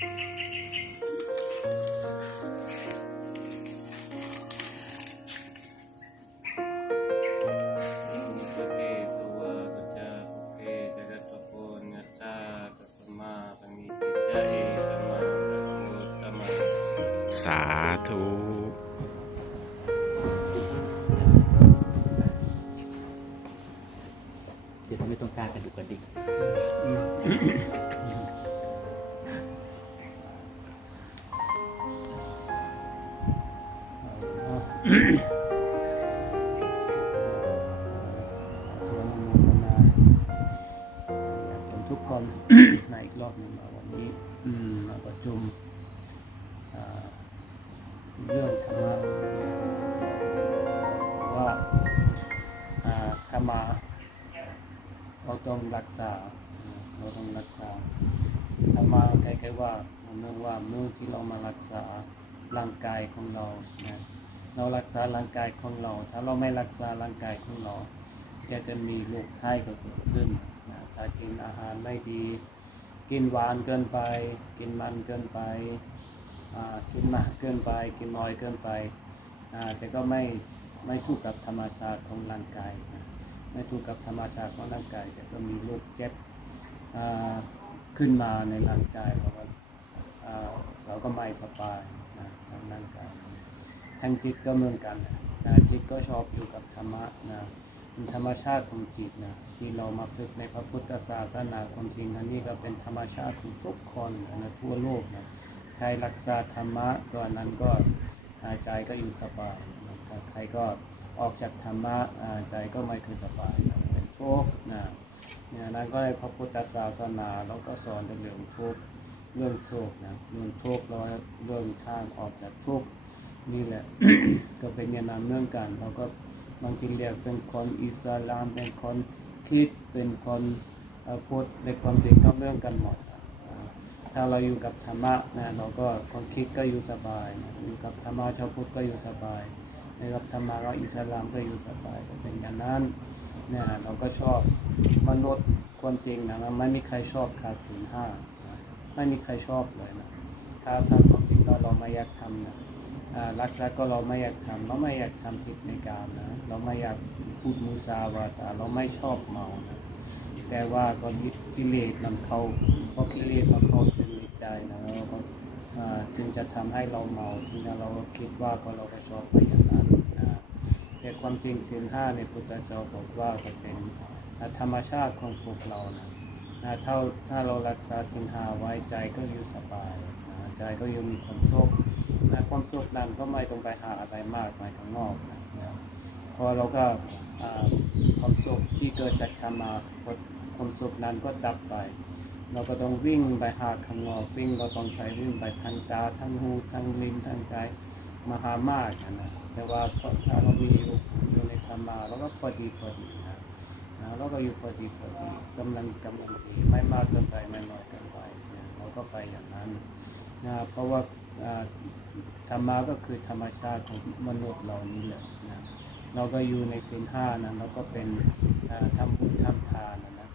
สุเกสวาสุ ธรรมะเราต้องรักษาเราต้องรักษาธรรมะใกล้ๆว่าเนื่องว่าเมื่อที่เรามารักษาร่างกายของเรานะเรารักษาร่างกายของเรา ถ้าเราไม่รักษาร่างกายของเราจะจะมีโรคไข้ก็เกิดขึ้นนะถ้ากินอาหารไม่ดี กินหวานเกินไป กินมันเกินไปกินมากเกินไป กินน้อยเกินไปแต่ก็ไม่ ไม่ถูกกับธรรมชาติของร่างกายนะไม่ถูกกับธรรมชาติของร่างกายแต่ก็มีโรคเจ็บขึ้นมาในร่างกายเราก็เราก็ไม่สบายนะทางร่างกายทางจิตก็เหมือนกันนะจิตก็ชอบอยู่กับธรรมะนะเป็นธรรมชาติของจิตนะที่เรามาฝึกในพระพุทธศาสนาความจริงอันนี้ก็เป็นธรรมชาติของทุกคนนะทั่วโลกนะใครรักษาธรรมะก็อันนั้นก็หายใจก็อยู่สบายนะ ใครก็ออกจากธรรมะใจก็ไม่คือสบายเป็นทุกข์นะเนี่ยนั้นก็ในพระพุทธศาสนาเราก็สอนเรื่องทุกข์เรื่องโศกนะเรื่องทุกข์เราเรื่องทางออกจากทุกข์นี่แหละ ก็เป็นอย่างนั้นเนื่องกันเราก็บางทีเรียกเป็นคนอิสลามเป็นคนคิดเป็นคนพุทธในความจริงก็เรื่องกันหมดะถ้าเราอยู่กับธรรมะนะเราก็คนคิดก็อยู่สบายนะอยู่กับธรรมะชาวพุทธก็อยู่สบาย นะครับธรรมะเราอิสลามก็อยู่สบายก็เป็นอย่างนั้นเนี่ยเราก็ชอบมนุษย์ความจริงนะไม่มีใครชอบขาดศีลห้าไม่มีใครชอบเลยนะถ้าสัตว์ความจริงก็เราไม่อยากทำนะรักษาก็เราไม่อยากทำเราไม่อยากทำผิดในการนะเราไม่อยากพูดมุสาวาทาเราไม่ชอบเมานะแต่ว่าก็กิเลสมันเข้าเพราะกิเลสมันเข้าถึงในใจนะแล้วก็จึงจะทำให้เราเมาถึงเราคิดว่าก็เราก็ชอบไปอย่างนั้น แต่ความจริงศีลห้าในพุทธเจ้าบอกว่าก็เป็นธรรมชาติของพวกเรานะอ่าถ้าถ้าเรารักษาศีลห้าไว้ใจก็อยู่สบายอ่าใจก็ยังมีความสุขนะความสุขนั้นก็ไม่ต้องไปหาอะไรมากมายข้างนอกนะนะพราะเราก็ความสุขที่เกิดจากธรรมะความสุขนั้นก็ดับไป เราก็ต้องวิ่งไปหาข้างนอกวิ่งเราต้องใช้วิ่งไปทางตาทางหูทางลิ้นทางกาย มาหามากนะ แต่ว่าถ้าเรามีอยู่อยู่ในธรรมะเราก็พอดีพอดีนะนะเราก็อยู่พอดีพอดีกำลังกำลังดีไม่มากเกินไปไม่น้อยเกินไปนะเราก็ไปอย่างนั้นนะเพราะว่าธรรมะก็คือธรรมชาติของมนุษย์เรานี่แหละนะเราก็อยู่ในศีลห้านะเราก็เป็นทำบุญทำทานนะ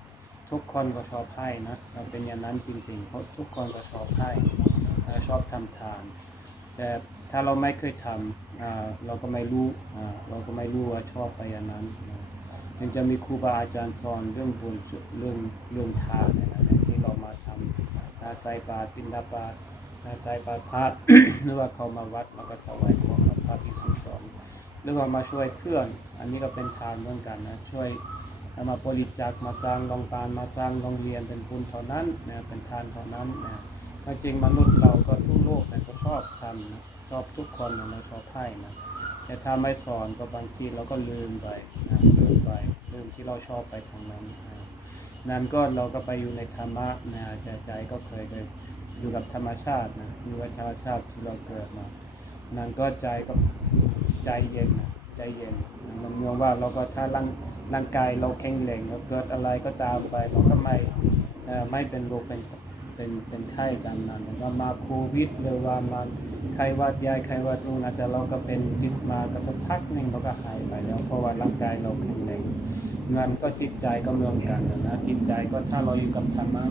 ทุกคนก็ชอบให้นะเราเป็นอย่างนั้นจริงๆเพราะทุกคนก็ชอบให้ชอบทำทาน แต่ ถ้าเราไม่เคยทำเราก็ไม่รู้เราก็ไม่รู้ว่าชอบไปอย่างนั้นมันจะมีครูบาอาจารย์สอนเรื่องบุญเรื่องเรื่องทานนะที่เรามาทำอาศัยบาตรบิณฑบาตอาศัยบาตรพระหรือว่าเขามาวัดแล้วก็ถวายของกับพระภิกษุสงฆ์หรือว่ามาช่วยเพื่อน อันนี้ก็เป็นทานเหมือนกันนะช่วยมาบริจาคมาสร้างโรงพยาบาลมาสร้างโรงเรียนเป็นบุญเท่านั้นนะเป็นทานเท่านั้นนะจริงมนุษย์เราก็ทั่วโลกนะก็ชอบทำนะ ชอบทุกคนนะนชอบให้นะแต่ถ้าไม่สอนก็บางทีเราก็ลืมไปนะลืมไปลืมที่เราชอบไปทางนั้นนะนั้นก็เราก็ไปอยู่ในธรรมะนะใจใจก็เคยไปอยู่กับธรรมชาตินะอยู่กับธรรมชาติที่เราเกิดมานั้นก็ใจก็ใจเย็นนะใจเย็นมันมองว่าเราก็ถ้าร่างร่างกายเราแข็งแรงเราเกิดอะไรก็ตามไปเราก็ไม่ไม่เป็นโรคเป็น เป็นเป็นไข้ตามนั้นว่ามาโควิดหรือว่ามาไข้วัดใหญ่ไข้วัดนู่นอาจจะเราก็เป็นติดมาก็สักพักหนึ่งเราก็หายไปแล้วเพราะว่าร่างกายเราแข็งแรงงินก็จิตใจก็เมือนกันนะจิตใจก็ถ้าเราอยู่กับธรรมะ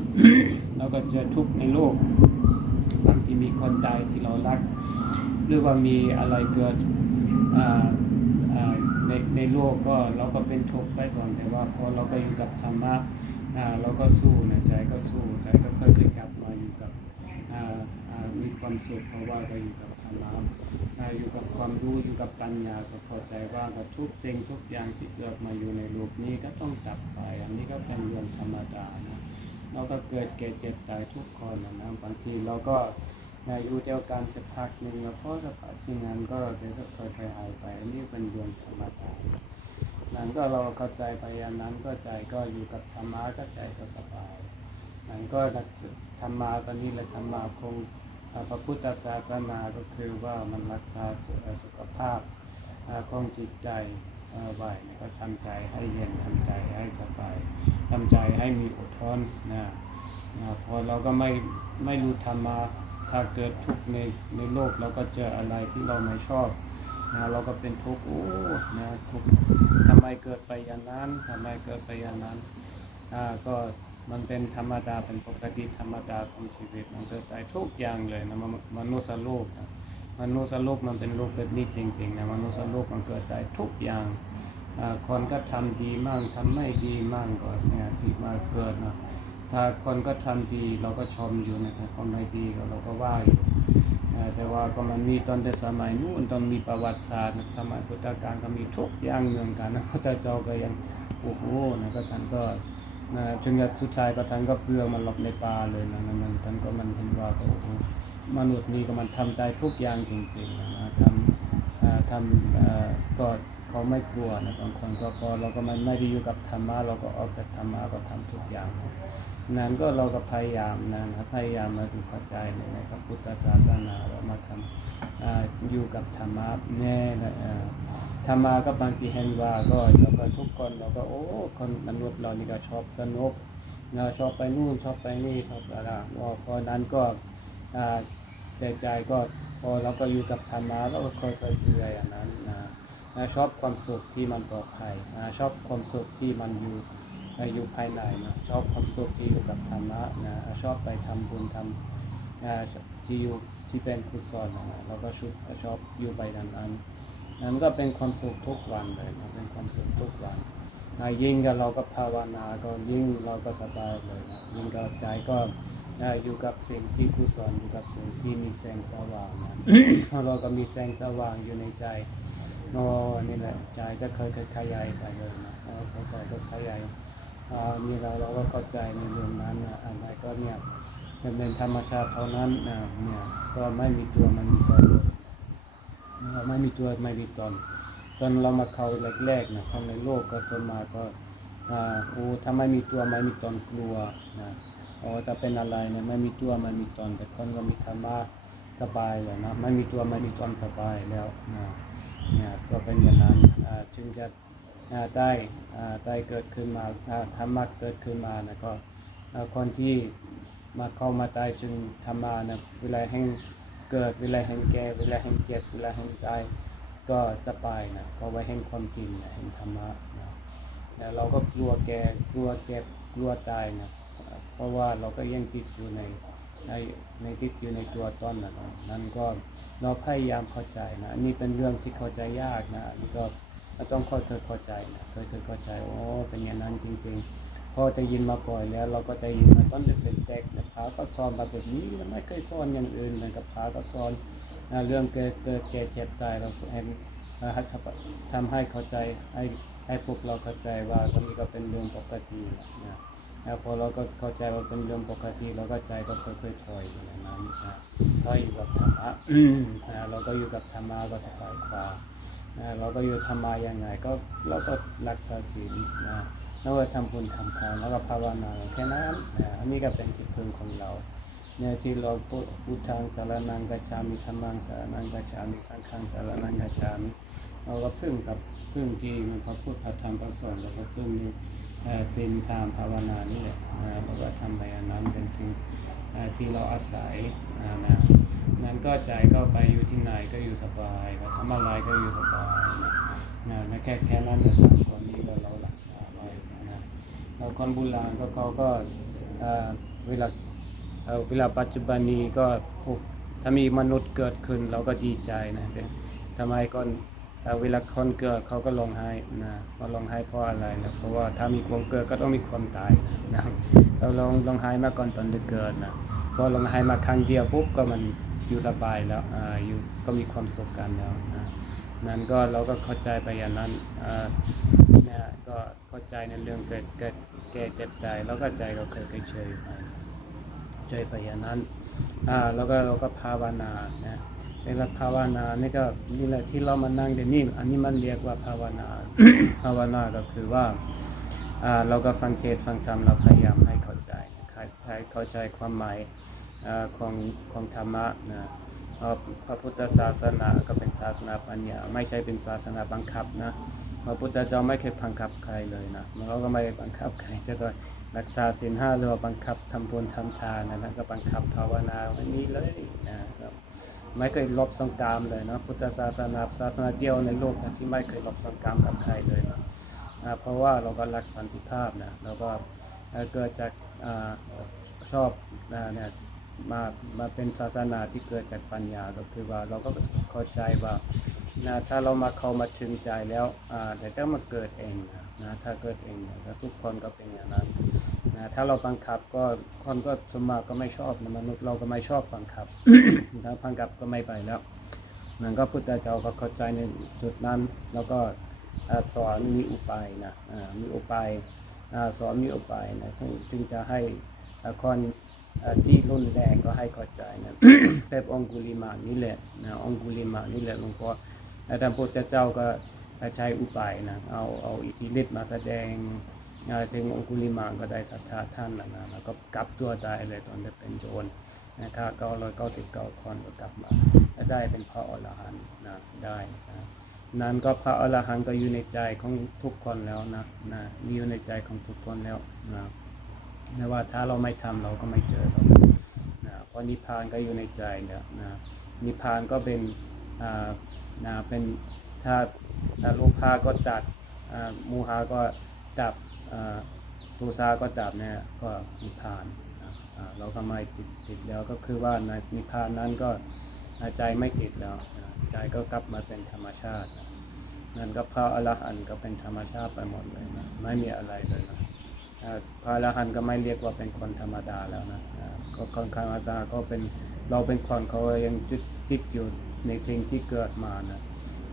เราก็เจอทุกข์ในโลกบางทีมีคนตายที่เรารัก หรือว่ามีอะไรเกิดอ่า ในในโลกก็เราก็เป็นทุกข์ไปก่อนแต่ว่าพอเราก็อยู่กับธรรมะเราก็สู้นะใจก็สู้ใจก็ค่อยๆกลับมาอยู่กับมีความสุขเพราะว่าเราอยู่กับธรรมะอ่าอยู่กับความรู้อยู่กับปัญญาก็เข้าใจว่ากับทุกสิ่งทุกอย่างที่เกิดมาอยู่ในโลกนี้ก็ต้องดับไป อันนี้ก็เป็นเรื่องธรรมดานะเราก็เกิดแก่เจ็บตายทุกคนนะนะบางทีเราก็ นะอยู่เดียวกันสักพักหนึ่งแล้วพอสักพักหนึ่งนั้นก็เดี๋ยวจะค่อยๆหายไปอันนี้เป็นเรื่องธรรมดานั้นก็เราเข้าใจไปอย่างนั้นก็ใจก็อยู่กับธรรมะก็ใจก็สบายนั้นก็นักธรรมะตอนนี้แหละธรรมะคงพระพุทธศาสนาก็คือว่ามันรักษาสุสขภาพอ่าของจิตใจเอ่อไว้นะก็ทำใจให้เย็นทำใจให้สบายทำใจให้มีอดทนนะพอเราก็ไม่ไม่รู้ธรรมะ ถ้าเกิดทุกข์ในในโลกเราก็เจออะไรที่เราไม่ชอบนะเราก็เป็นทุกข์โอ้นะทุกข์ทำไมเกิดไปอย่างนั้นทำไมเกิดไปอย่างนั้นอ่าก็มันเป็นธรรมดาเป็นปกติธรรมดาของชีวิตมันเกิดได้ทุกอย่างเลยนะมนุษย์โลกนะมนุษย์โลกมันเป็นโลกแบบนี้จริงๆนะมนุษย์โลกมันเกิดได้ทุกอย่างอ่าคนก็ทำดีมั่งทำไม่ดีมั่งก็เนี่ยที่มาเกิดนะ ถ้าคนก็ทำดีเราก็ชมอยู่นะถ้าคนไม่ดีก็เราก็ว่าอยู่เอ่อแต่ว่าก็มันมีตอนแต่สมัยนู้นตอนมีประวัติศาสตร์สมัยพุทธกาลก็มีทุกอย่างเหมือนกันนะพระเจ้าก็ยังโอ้โหนะก็ท่านก็นะถึงจะสุดท้ายก็ท่านก็เปลือมันหลบในป่าเลยนะนะมันท่านก็มันเห็นว่าก็โอ้โหมนุษย์นี่ก็มันทำได้ทุกอย่างจริงๆนะทำทำเอ่อก็ เขาไม่กลัวนะบางคนก็พอเราก็มันไม่ได้อยู่กับธรรมะเราก็ออกจากธรรมะก็ทำทุกอย่างนั้นก็เราก็พยายามนะครับพยายามมาดูเข้าใจในในพระพุทธศาสนาว่ามาทำออยู่กับธรรมะแน่นะธรรมะก็บางทีเห็นว่าก็เราก็ทุกคนเราก็โอ้คนมนุษย์เรานี่ก็ชอบสนุกเราชอบไปนู่นชอบไปนี่ชอบอะไรว่าเพราะนั้นก็ใจใจก็พอเราก็อยู่กับธรรมะเราก็ค่อยๆเรื่อยอันนั้นนะ นะชอบความสุขที่มันปลอดภัยนะชอบความสุขที่มันอยู่อยู่ภายในนะชอบความสุขที่อยู่กับธรรมะนะชอบไปทำบุญทำนะที่อยู่ที่เป็นกุศลนะเราก็ชุดชอบอยู่ไปนั้นนั้นนั้นก็เป็นความสุขทุกวันเลยนะเป็นความสุขทุกวันนะยิ่งกับเราก็ภาวนาก็ยิ่งเราก็สบายเลยนะยิ่งกับใจก็นะอยู่กับสิ่งที่กุศลอยู่กับสิ่งที่มีแสงสว่างนะเราก็มีแสงสว่างอยู่ในใจ โอ้นี่แหละใจจะเคยขยายไปเลยนะเข้าใจก็ขยายอ่ามีเราเราก็เข้าใจในเรื่องนั้นนะอะไรก็เนี่ยเป็นเป็นธรรมชาติเท่านั้นนะเนี่ยก็ไม่มีตัวไม่มีตนเราไม่มีตัวไม่มีตนตอนเรามาเข้าแรกๆนะเข้าในโลกก็สวนมาก็อ่าโอ้ถ้าไม่มีตัวไม่มีตนกลัวนะอ๋อจะเป็นอะไรเนี่ยไม่มีตัวไม่มีตนแต่คนก็มีธรรมะสบายเลยนะไม่มีตัวไม่มีตนสบายแล้วนะ ก็เป็นอย่างนั้นจึงจะอ่าได้อ่าได้เกิดขึ้นมาธรรมะเกิดขึ้นมานะก็คนที่มาเข้ามาตายจึงธรรมานะเวลาแห่งเกิดเวลาแห่งแก่เวลาแห่งเจ็บเวลาแห่งตายก็สบายนะเพราะว่าแห่งความจริงนะแห่งธรรมะนะแต่เราก็กลัวแก่กลัวเจ็บกลัวตายนะเพราะว่าเราก็ยังติดอยู่ในในในติดอยู่ในตัวต้นนะนะนั่นก็ เราพยายามเข้าใจนะนนี้เป็นเรื่องที่เข้าใจยากนะอันนี่ก็ต้องค่อยๆเข้าใจนะค่อยๆเข้าใจโอ้เป็นอย่างนั้นจริง ๆ พอจะยินมาปล่อยแล้ว เราก็จะยินมาต้นเป็นเด็กนะพาก็สอนมาแบบนี้แล้วไม่เคยสอนอย่างอื่นเลยกับพาก็สอนเรื่องเกิดเกิดแก่เจ็บตายเราเห็นให้ทำให้เข้าใจให้ให้พวกเราเข้าใจว่าตรงนี้ก็เป็นเรื่องปกตินะแล้วพอเราก็เข้าใจว่าเป็นเรื่องปกติเราก็ใจก็ค่อยๆถอยอย นั้นนะถอยอยู่กับธรรมะอ่าเราก็อยู่กับธรรมะก็สบายกว่านะเราก็อยู่ทำมายังไงก็เราก็รักษาศีลนะแล้วก็ทำบุญทำทานแล้วก็ภาวนาแค่นั้นนะอันนี้ก็เป็นที่พึ่งของเราเนี่ยที่เราพูดพุทธังสารนังกัจฉามิธรรมังสารนังกัจฉามิสังฆังสารนังกัจฉามิเราก็พึ่งกับพึ่งที่มันพระพุทธพระธรรมพระสงฆ์แล้วก็พึ่งในเอ่อ ศีลธรรมภาวนานี่แหละนะแล้วก็ทำไปอันนั้นเป็นสิ่งที่เราอาศัยนะนะนั้นก็ใจก็ไปอยู่ที่ไหนก็อยู่สบายก็ทำอะไรก็อยู่สบายนะนะนะแค่แค่นั้นนะสามคนนี้เราเรารักษาไว้นะแล้วคนโบุราณก็เขาก็เอ่อเวลาเวลาปัจจุบันนี้ก็ถ้ามีมนุษย์เกิดขึ้นเราก็ดีใจนะแต่สมัยก่อน เวลาคนเกิดเขาก็ร้องไห้นะว่าร้องไห้เพราะอะไรนะเพราะว่าถ้ามีความเกิดก็ต้องมีความตายนะเราลองร้องไห้มาก่อนตอนเกิดนะพอร้องไห้มาครั้งเดียวปุ๊บก็มันอยู่สบายแล้วอ่าอยู่ก็มีความสุขกันแล้วนะนั้นก็เราก็เข้าใจไปอย่างนั้นอ่านี่ยก็เข้าใจในเรื่องเกิดเกิดแก่เจ็บตายแล้วก็ใจเราเคยเคยเฉยไปใจไปอย่างนั้นอ่าแล้วก็เราก็ภาวนานะ เวลาภาวนานี่ก็นี่แหละที่เรามานั่งเดี๋ยวนี้อันนี้มันเรียกว่าภาวนา ภาวนาก็คือว่าอ่าเราก็ฟังเทศน์ฟังธรรมเราพยายามให้เข้าใจให้ให้เข้าใจความหมายอ่าของของธรรมะนะเพราะพระพุทธศาสนาก็เป็นศาสนาปัญญา ไม่ใช่เป็นศาสนาบังคับนะพระพุทธเจ้าไม่เคยบังคับใครเลยนะเราก็ไม่ได้บังคับใครจะต้องรักษาศีลห้าหรือว่าบังคับทำบุญทำทานนะแล้วก็บังคับภาวนาไม่มีเลยนะครับ ไม่เคยลบสงครามเลยนะพุทธศาสนาศาสนาเดียวในโลกนะที่ไม่เคยลบสงครามกับใครเลยนะเพราะว่าเราก็รักสันติภาพนะเราก็เกิดจากอชอบนะเนี่ยมามาเป็นศาสนาที่เกิดจากปัญญาก็คือว่าเราก็เข้าใจว่านะถ้าเรามาเข้ามาถึงใจแล้วอ่าเดี๋ยวจะมาเกิดเองนะนะถ้าเกิดเองนี่ยแล้วทุกคนก็เป็นอย่างนั้น นะถ้าเราบังคับก็คนก็สวนมากก็ไม่ชอบนะมนุษย์เราก็ไม่ชอบบังคับถ้าบังคับก็ไม่ไปแล้วนั่นก็พุทธเจ้าก็เข้าใจในจุดนั้น แล้วก็อ่าสอนมีอุบายนะอ่ามีอุบายอ่าสอนมีอุบายนะถึงถึงจะให้อ่าคนอ่าที่รุนแรงก็ให้เข้าใจนะแบบองคุลิมานนี่แหละนะองคุลิมานนี่แหละหลวงพ่อแต่ท่านพุทธเจ้าก็ใช้อุบายนะเอาเอาอิทธิฤทธิ์มาแสดงอ่า ถึงองคุลิมานก็ได้ศรัทธาท่านนะนะแล้วก็กลับตัวได้เลยตอนที่เป็นโจรนะครับเก้าร้อยเก้าสิบเก้าคนก็กลับมาและได้เป็นพระอรหันต์นะได้นะนั้นก็พระอรหันต์ก็อยู่ในใจของทุกคนแล้วนะนะมีอยู่ในใจของทุกคนแล้วนะไม่ว่าถ้าเราไม่ทำเราก็ไม่เจอหรอกนะเพราะนิพพานก็อยู่ในใจแล้วนะนิพพานก็เป็นอ่านะเป็นถ้าถ้าโลภะก็จัดอ่ามูหะก็ดับ อ่าโทสะก็ดับเนี่ยก็นิพพานเราก็ไมติดติดแล้วก็คือว่าในนิพพานนั้นก็ใจไม่ติดแล้วใจก็กลับมาเป็นธรรมชาตินั่นก็พระอรหันต์ก็เป็นธรรมชาติไปหมดเลยนะไม่มีอะไรเลยนะพระอรหันต์ก็ไม่เรียกว่าเป็นคนธรรมดาแล้วนะก็คนธรรมดาก็เป็นเราเป็นคนเขายังติดติดอยู่ในสิ่งที่เกิดมานะ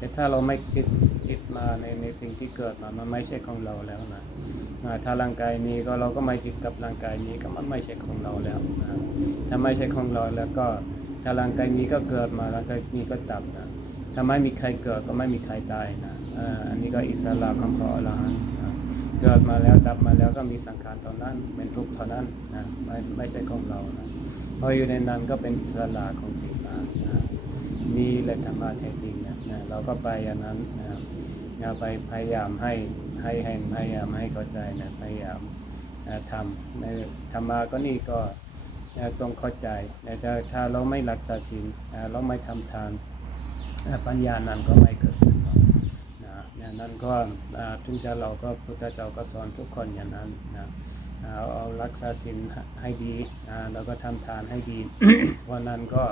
แต่ถ้าเราไม่ติดติดมาในในสิ่งที่เกิดมา มันไม่ใช่ของเราแล้วนะถ้าร่างกายนี้ก็เราก็ไม่ติดกับร่างกายนี้ก็มันไม่ใช่ของเราแล้วนะถ้าไม่ใช่ของเราแล้วก็ถ้าร่างกายนี้ก็เกิดมาร่างกายนี้ก็ดับนะถ้าไม่มีใครเกิดก็ไม่มีใครตายนะอันนี้ก็อิสระของพระอรหันต์เกิดมาแล้วดับมาแล้วก็มีสังขารตอนนั้นเป็นทุกข์เท่านั้นนะไม่ไม่ใช่ของเรานะพออยู่ในนั้นก็เป็นอิสระของจิตนะนะนี่แหละธรรมะแท้จริงนะ นะเราก็ไปอย่างนั้นนะครับอย่าไปพยายามให้ให้ให้พยายามให้เข้าใจนะพยายามนะทำในธรรมะก็นี่ก็นะต้องเข้าใจนะถ้าถ้าเราไม่รักษาศีลนะเราไม่ทำทานนะปัญญานั้นก็ไม่เกิดขึ้นนะนั้นก็อ่าถึงจะเราก็พุทธเจ้าก็สอนทุกคนอย่างนั้นนะเอาเอารักษาศีลให้ดีนะแล้วก็ทำทานให้ดีเพราะนั้นก็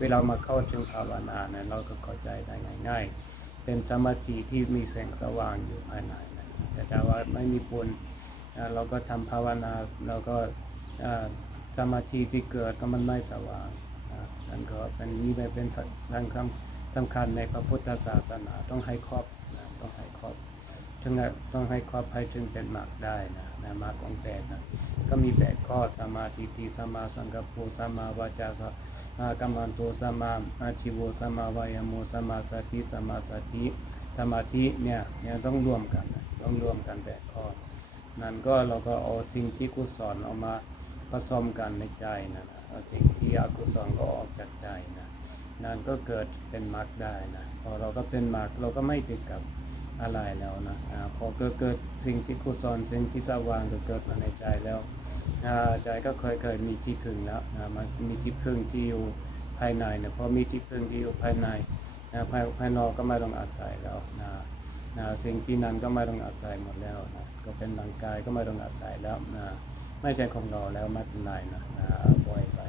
เวลามาเข้าถึงภาวนาเนี่ยเราก็เข้าใจได้ง่าย ๆ เป็นสมาธิที่มีแสงสว่างอยู่ภายในนะแต่ถ้าว่าไม่มีปุญเราก็ทำภาวนาเราก็สมาธิที่เกิดก็มันไม่สว่างนั่นก็เป็นนี่เป็นสำคัญสำคัญในพระพุทธศาสนาต้องให้ครอบต้องให้ ถึงต้องให้ครอบให้ถึงเป็นมรรคได้นะนะมรรคของแปดนะก็มีแปดข้อสมาธิทีสมาสังกปปุสมาวาจาก็อากำมันโตสมาอาชิโวสมาวายโมสมาสติสมาสติสมาธิเนี่ยเนี่ยต้องรวมกันต้องรวมกันแปดข้อ นั่นก็เราก็เอาสิ่งที่กุศลเอามาผสมกันในใจนะนะเอาสิ่งที่อกุศลก็ออกจากใจนะนั่นก็เกิดเป็นมรรคได้นะพอเราก็เป็นมรรคเราก็ไม่ติดกับ อะไรแล้วนะพอเกิดเกิดสิ่งที่กุศลสิ่งที่สว่างก็เกิดมาในใจแล้วใจก็เคยเคยมีที่พึ่งแล้วมันมีที่พึ่งที่อยู่ภายในเนี่ยพอมีที่พึ่งที่อยู่ภายในนะภายภายนอกก็ไม่ต้องอาศัยแล้วนะนะสิ่งที่นั้นก็ไม่ต้องอาศัยหมดแล้วนะก็เป็นร่างกายก็ไม่ต้องอาศัยแล้วนะไม่ใช่ของเราแล้วไม่เป็นไรนะนะปล่อยไป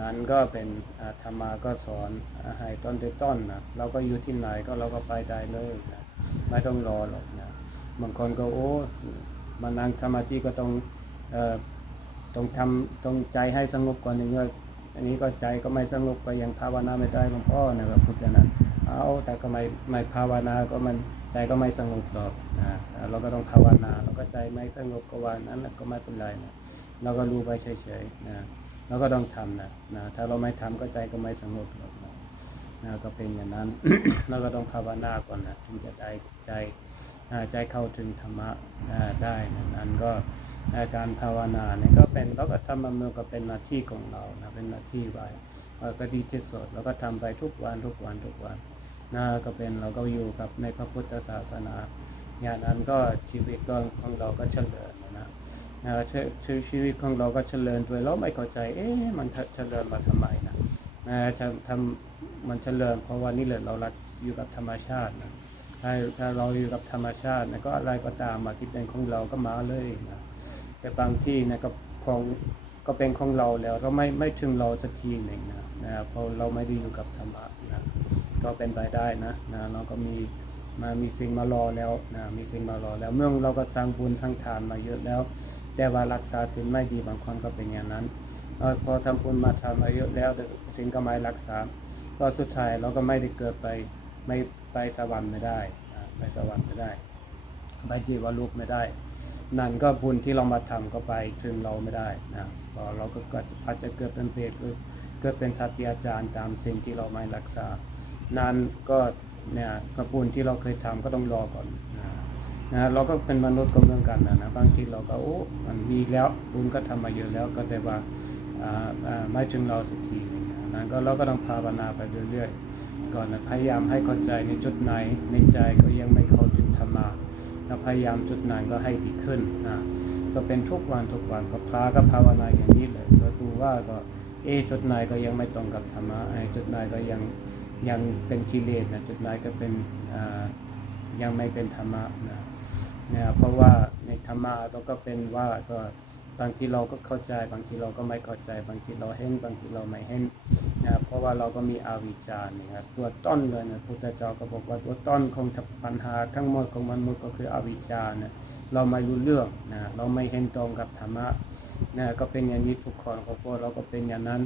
นั้นก็เป็นธรรมาก็สอนให้ต้นเด้วยต้นนะเราก็อยู่ที่ไหนก็เราก็ไปได้เลยนะ ไม่ต้องรอหรอกนะบางคนก็โอ้มานั่งสมาธิก็ต้องเอ่อต้องทำต้องใจให้สงบก่อนหนึ่งเมื่ออันนี้ก็ใจก็ไม่สงบก็ยังภาวนาไม่ได้หลวงพ่อนะครับพูดอย่างนั้นเอาแต่ก็ไม่ไม่ภาวนาก็มันใจก็ไม่สงบหรอกนะเราก็ต้องภาวนาเราก็ใจไม่สงบก็ว่านั้นก็ไม่เป็นไรนะเราก็รู้ไปเฉยๆนะเราก็ต้องทำนะนะถ้าเราไม่ทำก็ใจก็ไม่สงบหรอก นะก็เป็นอย่างนั้นเราก็ต้องภาวนาก่อนนะถึงจะได้ใจใจเข้าถึงธรรมะได้นะนั้นก็การภาวนาเนี่ยก็เป็นเราก็ทำมันมันก็เป็นหน้าที่ของเรานะเป็นหน้าที่ไว้ก็ดีที่สุดเราก็ทำไปทุกวันทุกวันทุกวันนะก็เป็นเราก็อยู่กับในพระพุทธศาสนาอย่างนั้นก็ชีวิตของเราก็เฉลิมนะอ่าชีชีวิตของเราก็เจริญด้วยเราไม่เข้าใจเอ๊ะมันเจริญมาทำไมนะนะทำทำ มันเจริญเพราะว่านี่แหละเรารักอยู่กับธรรมชาตินะถ้าถ้าเราอยู่กับธรรมชาตินะก็อะไรก็ตามมาที่เป็นของเราก็มาเลยนะแต่บางที่นะก็ของก็เป็นของเราแล้วเราไม่ไม่ถึงเราสักทีหนึ่งนะนะเพราะเราไม่ได้อยู่กับธรรมะนะก็เป็นไปได้นะนะเราก็มีมามีสิ่งมารอแล้วนะมีสิ่งมารอแล้วเมื่อเราก็สร้างบุญสร้างทานมาเยอะแล้ว แต่ว่ารักษาศีลไม่ดีบางคนก็เป็นอย่างนั้นเอ่อพอทำบุญมาทำมาเยอะแล้วแต่ศีลก็ไม่รักษา ก็สุดท้ายเราก็ไม่ได้เกิดไปไม่ไปสวรรค์ไม่ได้ไปสวรรค์ไม่ได้ไปจีวลูกไม่ได้ นั่นก็บุญที่เรามาทำก็ไปถึงเราไม่ได้นะพอเราก็เกิดอาจจะเกิดเป็นเพศหรือเกิดเป็นสัตยาจารย์ตามสิ่งที่เราไม่รักษา นั่นก็เนี่ยกระบุญที่เราเคยทำก็ต้องรอก่อนนะนะเราก็เป็นมนุษย์ก็เหมือนกันนะนะบางทีเราก็โอ้มันมีแล้วบุญก็ทำมาเยอะแล้วก็แต่ว่าไม่ถึงเราสักที นั้นก็เราก็ต้องภาวนาไปเรื่อยๆ ก่อนนะพยายามให้เข้าใจในจุดไหนในใจก็ยังไม่เข้าถึงธรรมะแล้วพยายามจุดไหนก็ให้ดีขึ้นนะก็เป็นทุกวันทุกวันก็พาก็ภาวนาอย่างนี้เลยก็ดูว่าก็เอจุดไหนก็ยังไม่ตรงกับธรรมะไอ้จุดไหนก็ยังยังเป็นกิเลสนะจุดไหนก็เป็นอ่ายังไม่เป็นธรรมะนะนะเพราะว่าในธรรมะเราก็เป็นว่าก็ บางทีเราก็เข้าใจ บางทีเราก็ไม่เข้าใจ บางทีเราเห็น บางทีเราไม่เห็นนะครับเพราะว่าเราก็มีอวิชชาเนี่ยครับตัวต้นเลยนะพุทธเจ้าก็บอกว่าตัวต้นของปัญหาทั้งหมดของมนุษย์ก็คืออวิชชานะเราไม่รู้เรื่องนะเราไม่เห็นตรงกับธรรมะนะก็เป็นอย่างนี้ทุกคนก็พวกเราก็เป็นอย่างนั้น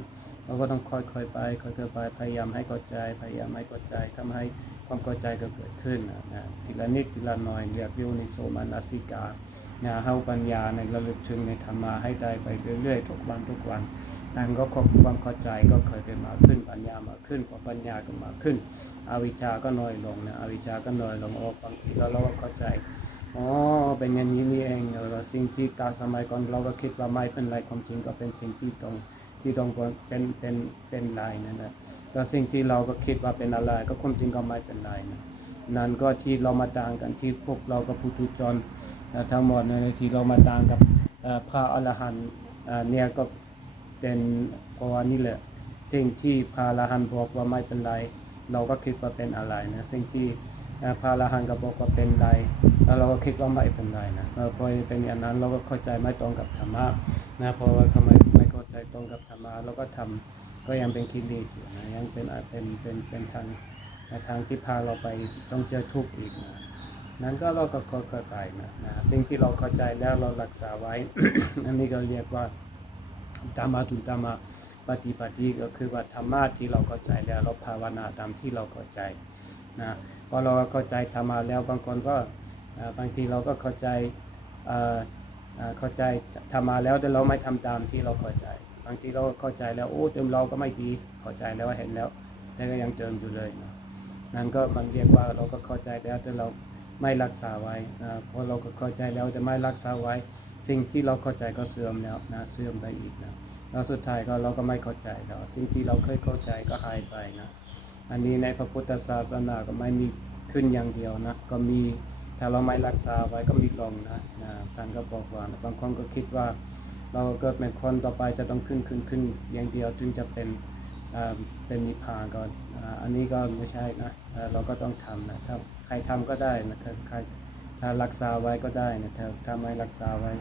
เราก็ต้องค่อยๆไปค่อยๆไปพยายามให้เข้าใจพยายามให้เข้าใจทำให้ความเข้าใจก็เกิดขึ้นนะนะทีละนิดทีละหน่อยเรียกโยนิโสมานาสิกานะเฮาปัญญาในระลึกถึงในธรรมะให้ได้ไปเรื่อยๆทุกวันทุกวันนั่นก็ความเข้าใจก็เคยเป็นมาขึ้นปัญญามาขึ้นพอปัญญาก็มาขึ้น อวิชาก็น้อยลงนะอวิชาก็น้อยลงโอ้บางทีเราเราก็เข้าใจอ๋อเป็นอย่างนี้นี่เองเออสิ่งที่กาสมัยก่อนเราก็คิดว่าไม่เป็นไรความจริงก็เป็นสิ่งที่ตรง ที่ต้องเป็นเป็นเป็นลายนั่นนะก็สิ่งที่เราก็คิดว่าเป็นอะไรก็ความจริงก็ไม่เป็นไรนะนั่นก็ที่เรามาต่างกันที่พวกเรากับผู้ทุจรทั้งหมดในที่เรามาต่างกับพระอรหันต์เนี่ยก็เป็นเพราะว่านี่แหละสิ่งที่พระอรหันต์บอกว่าไม่เป็นไร เราก็คิดว่าเป็นอะไรนะสิ่งที่พระอรหันต์ก็บอกว่าเป็นไรแล้วเราก็คิดว่าไม่เป็นไรนะเออพอเป็นอย่างนั้นเราก็เข้าใจไม่ตรงกับธรรมะนะเพราะว่าทำไม ไม่เข้าใจตรงกับธรรมะเราก็ทำก็ยังเป็นกิเลสอยู่นะยังเป็นอาจเป็นเป็นเป็นทางทางที่พาเราไปต้องเจอทุกข์อีกนะนั้นก็เราก็ค่อยๆไปนะนะสิ่งที่เราเข้าใจแล้วเรารักษาไว้ อันนี้ก็เรียกว่าธรรมะตุธรรมะปฏิปฏิก็คือว่าธรรมะที่เราเข้าใจแล้วเราภาวนาตามที่เราเข้าใจนะพอเราเข้าใจธรรมะแล้วบางคนก็บางทีเราก็เข้าใจเอ่อเอ่อเข้าใจธรรมะแล้วแต่เราไม่ทำตามที่เราเข้าใจ บางทีเราเข้าใจแล้วโอ้เติมเราก็ไม่ดีเข้าใจแล้วเห็นแล้ว แต่ก็ยังเติมอยู่เลยนะนั่นก็มันเรียกว่าเราก็เข้าใจแล้วแต่เราไม่รักษาไว้นะพอเราก็เข้าใจแล้วแต่ไม่รักษาไว้ สิ่งที่เราเข้าใจก็เสื่อมแล้วนะเสื่อมไปอีกนะแล้วสุดท้ายก็เราก็ไม่เข้าใจแล้วสิ่งที่เราเคยเข้าใจก็หายไปนะอันนี้ในพระพุทธศาสนาก็ไม่มีขึ้นอย่างเดียวนะก็มีถ้าเราไม่รักษาไว้ก็มีลงนะนะท่านก็บอกว่าบางคนก็คิดว่า เราเกิดเป็นคนต่อไปจะต้องขึ้นขึ้นขึ้นอย่างเดียวจึงจะเป็นเป็นนิพพานก่อนอันนี้ก็ไม่ใช่นะเราก็ต้องทำนะถ้าใครทำก็ได้นะถ้าใครถ้ารักษาไว้ก็ได้นะถ้าถ้าไม่รักษาไว้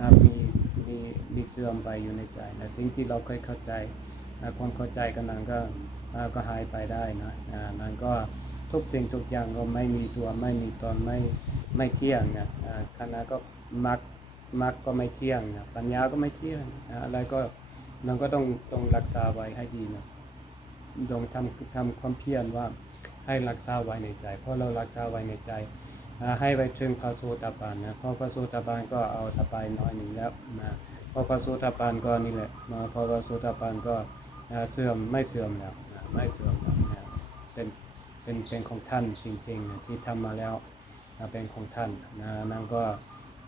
นะมีมีมีเสื่อมไปอยู่ในใจนะสิ่งที่เราเคยเข้าใจความเข้าใจกันนั้นก็ก็หายไปได้นะนั้นก็ทุกสิ่งทุกอย่างก็ไม่มีตัวไม่มีตนไม่ไม่เที่ยงนะอ่าคณะก็มัก มักก็ไม่เที่ยงนะปัญญาก็ไม่เที่ยงนะอะไรก็เราก็ต้องต้องรักษาไว้ให้ดีนะต้องทำทำความเพียรว่าให้รักษาไว้ในใจ เพราะเรารักษาไว้ในใจให้ไปถึงพระโสดาบันนะเพราะพระโสดาบันก็เอาสบายน้อยหนึ่งแล้วนะเพราะพระโสดาบันก็นี่แหละมาพอพระโสดาบันก็เสื่อมไม่เสื่อมแล้วไม่เสื่อมแล้วนะเป็นเป็นเป็นของท่านจริงๆที่ทำมาแล้วเป็นของท่านนะนั่นก็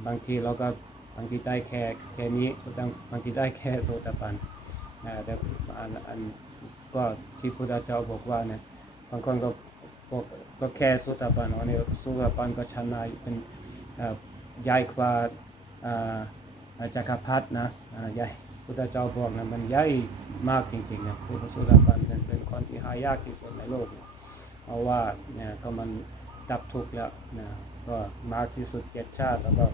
บางทีเราก็ บางทีได้แค่แค่นี้บางบางทีได้แค่โสดาบันนะแต่อันอันก็ที่พุทธเจ้าบอกว่าเนี่ยบางคนก็ก็ก็แค่สุตาปันวันนี้สุตาปันก็ชนะเป็นใหญ่กว่าอ่าจักรพรรดินะอ่าใหญ่พุทธเจ้าบอกนะมันใหญ่มากจริงๆนะคือพระสุตาปันเป็นเป็นคนที่หายากที่สุดในโลกเพราะว่าเนี่ยก็มันดับทุกข์แล้วนะก็มากที่สุดเจ็ดชาติแล้วก็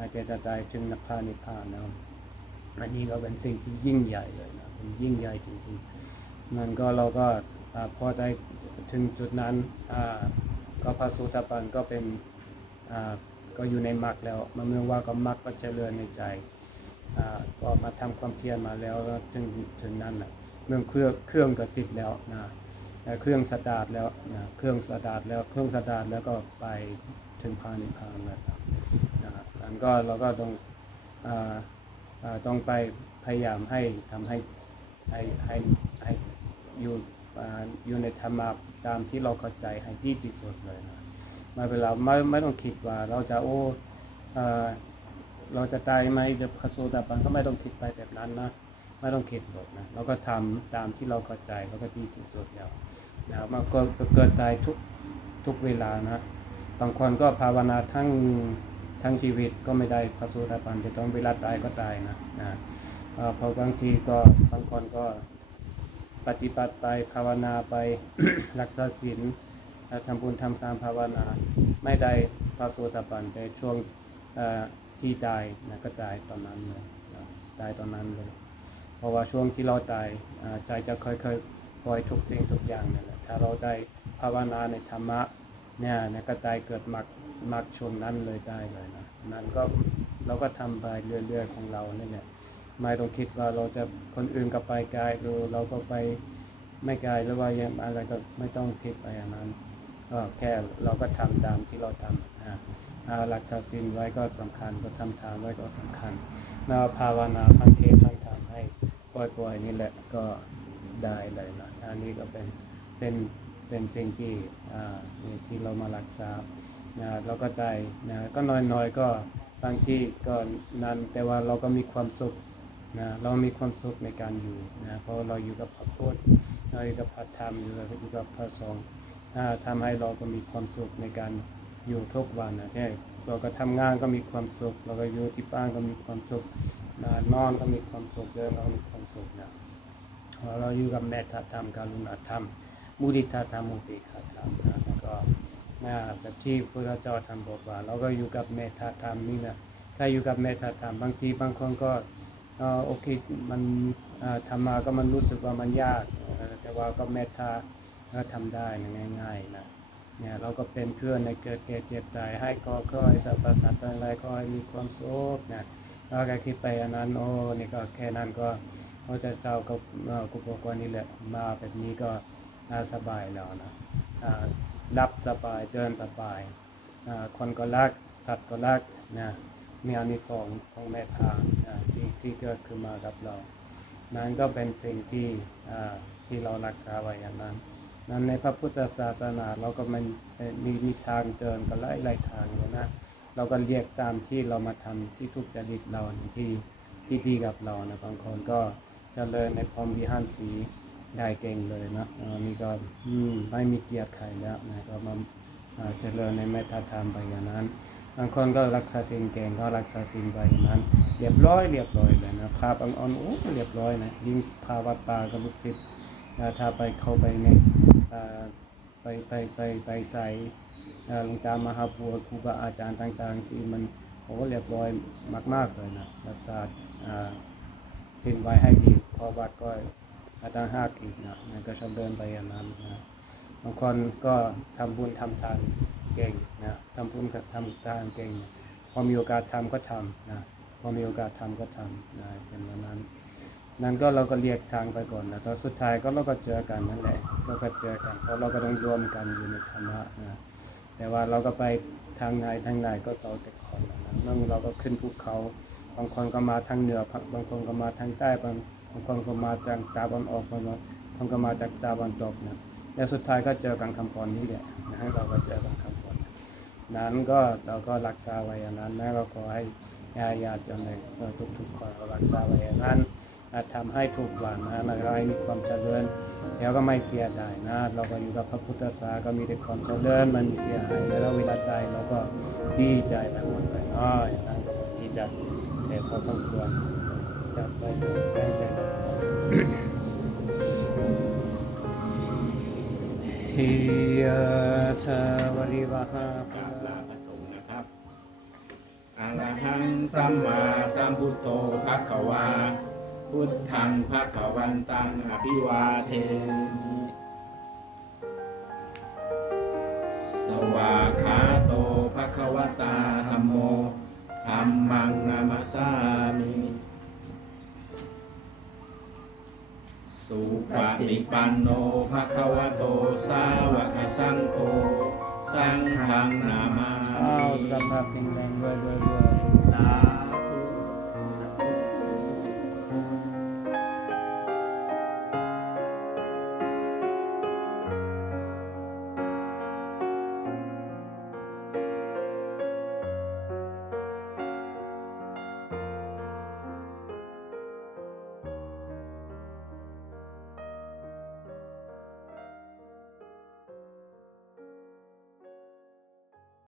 อาจจะได้ถึงนิพพานิพพานนะอันนี้ก็เป็นสิ่งที่ยิ่งใหญ่เลยนะเป็นยิ่งใหญ่จริงๆมันก็เราก็พอได้ถึงจุดนั้นก็พระสุตปันก็เป็นก็อยู่ในมรรคแล้ว มันเมื่อว่าก็มรรคก็เจริญในใจก็มาทำความเพียรมาแล้วถึงถึงนั้นแหละเมื่อเครื่องเครื่องก็ติดแล้วนะเครื่องสตาร์ทแล้วนะเครื่องสตาร์ทแล้วเครื่องสตาร์ทแล้วก็ไปถึงพานิพานแล้วันก็เราก็ต้องออต้องไปพยายามให้ทำให้ให้ให้ให้อยู่อยู่ในธรรมะตามที่เราเข้าใจให้ดีที่สุดเลยนะไม่เป็นไรไม่ไม่ต้องคิดว่าเราจะโอ้เอ่อเราจะตายไหมจะพระโสดาบันก็ไม่ต้องคิดไปแบบนั้นนะไม่ต้องคิดหรอกนะเราก็ทำตามที่เราเข้าใจแล้วก็ดีที่สุดแล้วนะมันก็เกิดตายทุกทุกเวลานะบางคนก็ภาวนาทั้ง ทั้งชีวิตก็ไม่ได้พระโสดาบันจะต้องเวลาตายก็ตายนะนะเอ่อเพราะบางทีก็บางคนก็ปฏิบัติไปภาวนาไปรักษาศีลทำบุญทำทานภาวนา ไม่ได้พระโสดาบันแต่ช่วงที่ตายนะก็ตายตอนนั้นเลยตายตอนนั้นเลย เพราะว่าช่วงที่เราตายใจจะค่อยๆปล่อยทุกสิ่งทุกอย่างนั่นแหละถ้าเราได้ภาวนาในธรรมะเนี่ยนะก็ตายเกิดมัก มักช่วงนั้นเลยได้เลยนะนั้นก็เราก็ทำไปเรื่อยๆของเราเนี่ย ไม่ต้องคิดว่าเราจะคนอื่นก็ไปไกลหรือเราก็ไปไม่ไกลหรือว่ายังอะไรก็ไม่ต้องคิดไปอย่างนั้น ก็แค่เราก็ทำตามที่เราทำนะถ้ารักษาศีลไว้ก็สำคัญก็ทำทานไว้ก็สำคัญแล้วภาวนาทั้งเทศทั้งธรรมให้ปล่อยๆนี่แหละก็ได้เลยนะอันนี้ก็เป็นเป็นเป็นสิ่งที่อ่านี่ที่เรามารักษา นะเราก็ได้นะก็น้อยๆก็บางที่ก็นั้นแต่ว่าเราก็มีความสุขนะเรามีความสุขในการอยู่นะเพราะเราอยู่กับพระพุทธเราอยู่กับพระธรรมอยู่กับอยู่กับพระสงฆ์ทำให้เราก็มีความสุขในการอยู่ทุกวันนะแค่เราก็ทำงานก็มีความสุข เราก็อยู่ที่บ้านก็มีความสุขนะนอนก็มีความสุขเดินก็มีความสุขนะเราอยู่กับเมตตาธรรมการุณาธรรมมุทิตาธรรมมุติคาธรรมนะแล้วก็ นะแบบที่พระเจ้าท่านบอกว่า เราก็อยู่กับเมตตาธรรมนี่นะถ้าอยู่กับเมตตาธรรมบางทีบางคนก็โอเคมันทำมาก็มันรู้สึกว่ามันยาก แต่ว่าก็เมตตาก็ทำได้นะง่ายๆนะเนี่ยเราก็เป็นเพื่อนในเกิดเหตุเจ็บตายให้ก็ก็ให้สรรพสัตว์ทั้งหลายก็ให้มีความสุขนะเราก็คิดไปอันนั้นโอ้นี่ก็แค่นั้นก็พระเจ้าก็กุปกรณ์นี่แหละมาแบบนี้ก็น่าสบายแล้วนะอ่า รับสบายเดินสบายคนก็รักสัตว์ก็รักนะมีอานิสงส์ของเมตตาอ่าที่ที่เกิดขึ้นมากับเรา นั้นก็เป็นสิ่งที่ที่เรารักษาไว้อย่างนั้น นั้นในพระพุทธศาสนาเราก็มันมีมีทางเดินก็ไล่ไล่ทางเลยนะ เราก็เรียกตามที่เรามาทำที่ทุกจริตเราที่ที่ดีกับเรานะบางคนก็เจริญในพรหมวิหารสี ได้เก่งเลยนะอ่านี่ก็อืมไม่มีเกียรติใครแล้วนะก็มาเจริญในเมตตาธรรมไปอย่างนั้นบางคนก็รักษาศีลเก่งก็รักษาศีลไปอย่างนั้น เรียบร้อยเรียบร้อยเลยนะพาบางออนโอ้เรียบร้อยนะยิ่งพาวัดป่ากับลูกศิษย์อ่าถ้าไปเข้าไปในไปไปไปไปใส่หลวงตามหาบัวครูบาอาจารย์ต่าง ๆ ที่มันโอ้เรียบร้อยมาก ๆ เลยนะรักษาอ่าศีลไว้ให้ดีพอวัดก็ อาต่างหากอีกนะนะก็ชอบเดินไปอย่างนั้นนะบางคนก็ทำบุญทำทานเก่งนะทำบุญกับทำทานเก่ง พอมีโอกาสทำก็ทำนะพอมีโอกาสทำก็ทำนะเป็นแบบนั้น นั้นก็เราก็เรียกทางไปก่อนนะตอนสุดท้ายก็เราก็เจอกันนั่นแหละเราก็เจอกันเพราะเราก็ต้องรวมกันอยู่ในธรรมะนะแต่ว่าเราก็ไปทางไหนทางไหนก็ต่อแต่คนนะนั่นเราก็ขึ้นภูเขา บางคนก็มาทางเหนือบางคนก็มาทางใต้บาง บางคนก็มาจากตาบันออกบางคนก็มาจากตาบันตกนะและสุดท้ายก็เจอกันคำพรนี้แหละนะฮะเราก็เจอกันคำพรนั้นก็เราก็รักษาไว้อย่างนั้นนะเราขอให้ญาติญาติจนในทุกทุกคนเรารักษาไว้อย่างนั้นนะทำให้ทุกวันนะเราให้มีความเจริญแล้วก็ไม่เสียดายนะ เราก็อยู่กับพระพุทธศาสนาก็มีแต่ความเจริญมันมีเสียหายแล้วเวลาตายเราก็ดีใจไปหมดเลยเนาะอย่างนั้นก็ดีใจแต่พอสมควร จับไปไปจับเฮียทาวริวหาภะลาพระสงนะครับอะระหังสัมมาสัมพุทโธภะคะวา พุทธังภะคะวันตังอภิวาเทมิสวาขาโตภะคะวตาธัมโมธัมมังนามัสสามิ สุปฏิปันโนภะคะวะโตสาวกสังโฆสังฆังนามาอ้าวสุขมิภาพแข็งแรงรวยรวยรวยสา